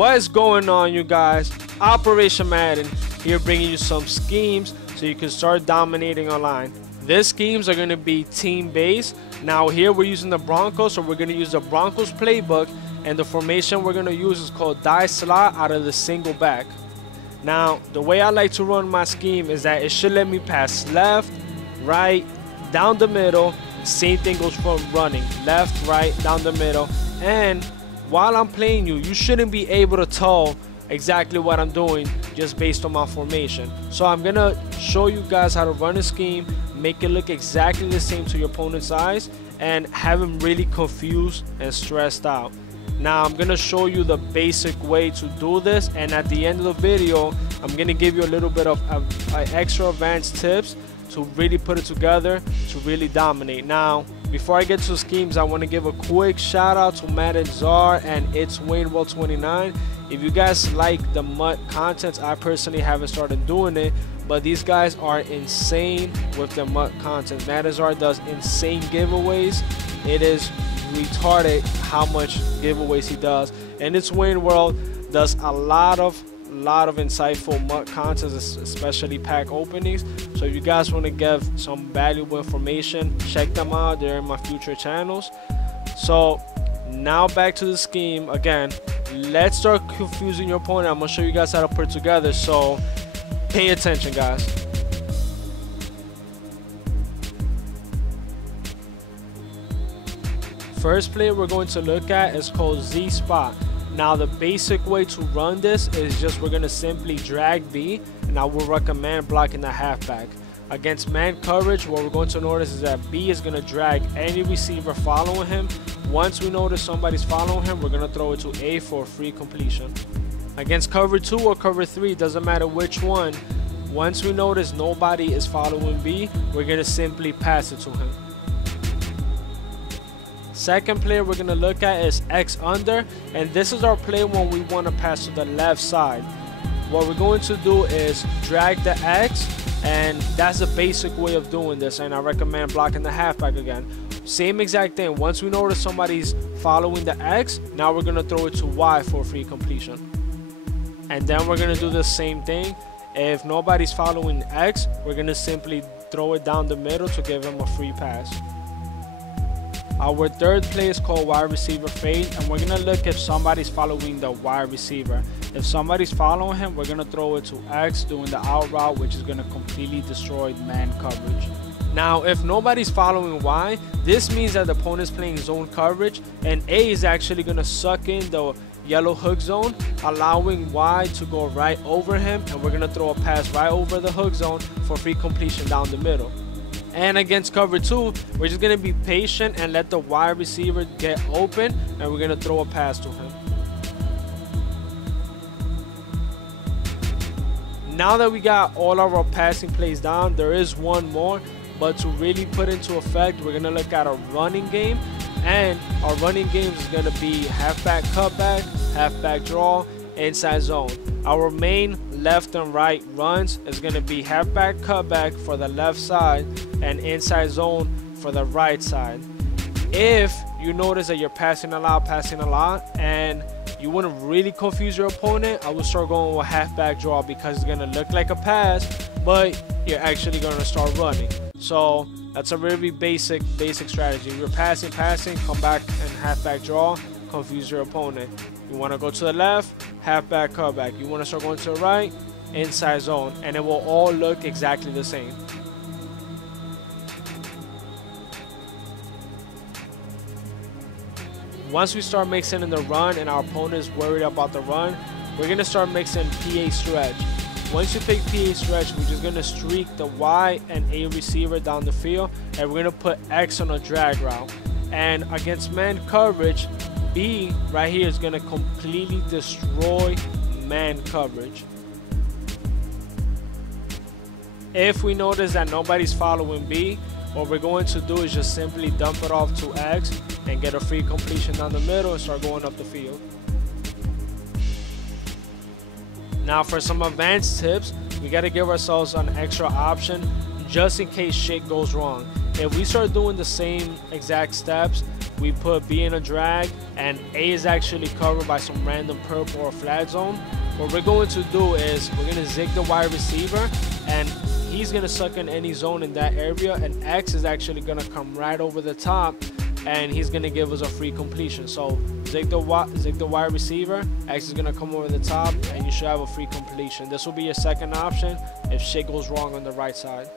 What is going on, you guys? Operation Madden here, bringing you some schemes so you can start dominating online. These schemes are going to be team based. Now here we're using the Broncos, so we're going to use the Broncos playbook, and the formation we're going to use is called die slot out of the single back. Now the way I like to run my scheme is that it should let me pass left, right, down the middle. Same thing goes for running, left, right, down the middle. And while I'm playing you shouldn't be able to tell exactly what I'm doing just based on my formation. So I'm gonna show you guys how to run a scheme, make it look exactly the same to your opponent's eyes, and have him really confused and stressed out. Now I'm gonna show you the basic way to do this, and at the end of the video I'm gonna give you a little bit of extra advanced tips to really put it together to really dominate. Now before I get to schemes, I want to give a quick shout out to Madden Czar and It's Winwell 29. If you guys like the MUT content, I personally haven't started doing it, but these guys are insane with the MUT content. Madden Czar does insane giveaways. It is retarded how much giveaways he does, and It's Winwell does a lot of insightful MUT content, especially pack openings. So if you guys want to get some valuable information, check them out. They're in my future channels. So now back to the scheme again. Let's start confusing your opponent. I'm gonna show you guys how to put it together, so pay attention, guys. First play we're going to look at is called Z spot. Now the basic way to run this is just we're going to simply drag B, and I will recommend blocking the halfback. Against man coverage, what we're going to notice is that B is going to drag any receiver following him. Once we notice somebody's following him, we're going to throw it to A for a free completion. Against cover 2 or cover 3, doesn't matter which one, once we notice nobody is following B, we're going to simply pass it to him. Second play we're going to look at is X under, and this is our play when we want to pass to the left side. What we're going to do is drag the X, and that's the basic way of doing this, and I recommend blocking the halfback again. Same exact thing. Once we notice somebody's following the X, now we're going to throw it to Y for a free completion. And then we're going to do the same thing. If nobody's following X, we're going to simply throw it down the middle to give him a free pass. Our third play is called wide receiver fade, and we're going to look if somebody's following the wide receiver. If somebody's following him, we're going to throw it to X doing the out route, which is going to completely destroy man coverage. Now if nobody's following Y, this means that the opponent's playing zone coverage, and A is actually going to suck in the yellow hook zone, allowing Y to go right over him, and we're going to throw a pass right over the hook zone for free completion down the middle. And against cover 2, we're just going to be patient and let the wide receiver get open, and we're going to throw a pass to him. Now that we got all of our passing plays down, there is one more, but to really put into effect, we're going to look at a running game, and our running game is going to be halfback cutback, halfback draw, inside zone. Our main left and right runs is going to be halfback cutback for the left side and inside zone for the right side. If you notice that you're passing a lot, and you want to really confuse your opponent, I will start going with halfback draw, because it's going to look like a pass, but you're actually going to start running. So that's a really basic strategy. You're passing, come back and halfback draw, confuse your opponent. You want to go to the left, halfback cutback. You want to start going to the right, inside zone, and it will all look exactly the same. Once we start mixing in the run and our opponent is worried about the run, we're going to start mixing PA stretch. Once you pick PA stretch, we're just going to streak the Y and A receiver down the field, and we're going to put X on a drag route. And against man coverage, B right here is going to completely destroy man coverage. If we notice that nobody's following B, what we're going to do is just simply dump it off to X and get a free completion down the middle and start going up the field. Now for some advanced tips, we got to give ourselves an extra option just in case shit goes wrong. If we start doing the same exact steps, we put B in a drag, and A is actually covered by some random purple or flat zone. What we're going to do is we're going to zig the wide receiver, and he's going to suck in any zone in that area, and X is actually going to come right over the top, and he's going to give us a free completion. So zig the wide receiver, X is going to come over the top, and you should have a free completion. This will be your second option if shit goes wrong on the right side.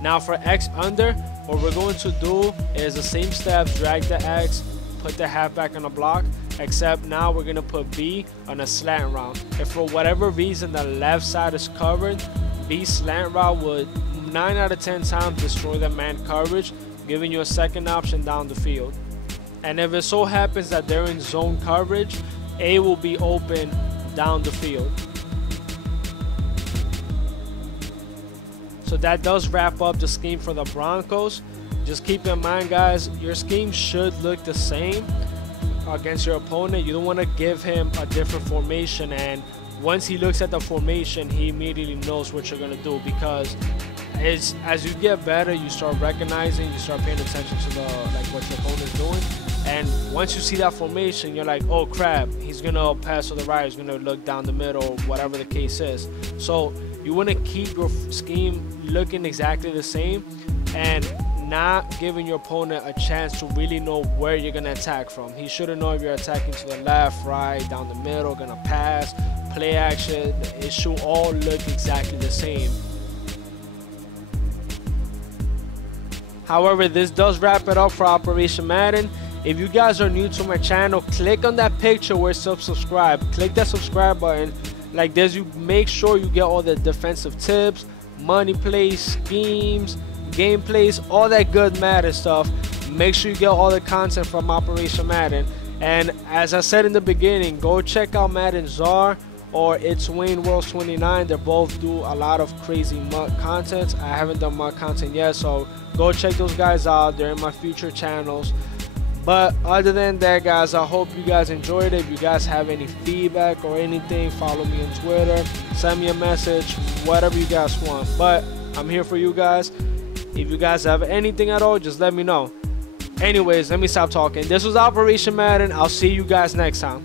Now for X under, what we're going to do is the same step, drag the X, put the halfback on the block, except now we're going to put B on a slant route. If for whatever reason the left side is covered, B slant route would 9 out of 10 times destroy the man coverage, giving you a second option down the field. And if it so happens that they're in zone coverage, A will be open down the field. So that does wrap up the scheme for the Broncos. Just keep in mind, guys, your scheme should look the same against your opponent. You don't want to give him a different formation, and once he looks at the formation, he immediately knows what you're going to do, because as you get better, you start recognizing, you start paying attention to what your opponent is doing. And once you see that formation, you're like, oh crap, he's going to pass to the right, he's going to look down the middle, whatever the case is. So you want to keep your scheme looking exactly the same and not giving your opponent a chance to really know where you're going to attack from. He shouldn't know if you're attacking to the left, right, down the middle, going to pass, play action. It should all look exactly the same. However, this does wrap it up for Operation Madden. If you guys are new to my channel, click on that picture where it says subscribe. Click that subscribe button. Like this, you make sure you get all the defensive tips, money plays, schemes, gameplays, all that good Madden stuff. Make sure you get all the content from Operation Madden. And as I said in the beginning, go check out Madden Czar or It's Wayne Worlds 29. They both do a lot of crazy MUT content. I haven't done MUT content yet, so go check those guys out. They're in my future channels. But other than that, guys, I hope you guys enjoyed it. If you guys have any feedback or anything, follow me on Twitter, send me a message, whatever you guys want. But I'm here for you guys. If you guys have anything at all, just let me know. Anyways, let me stop talking. This was Operation Madden. I'll see you guys next time.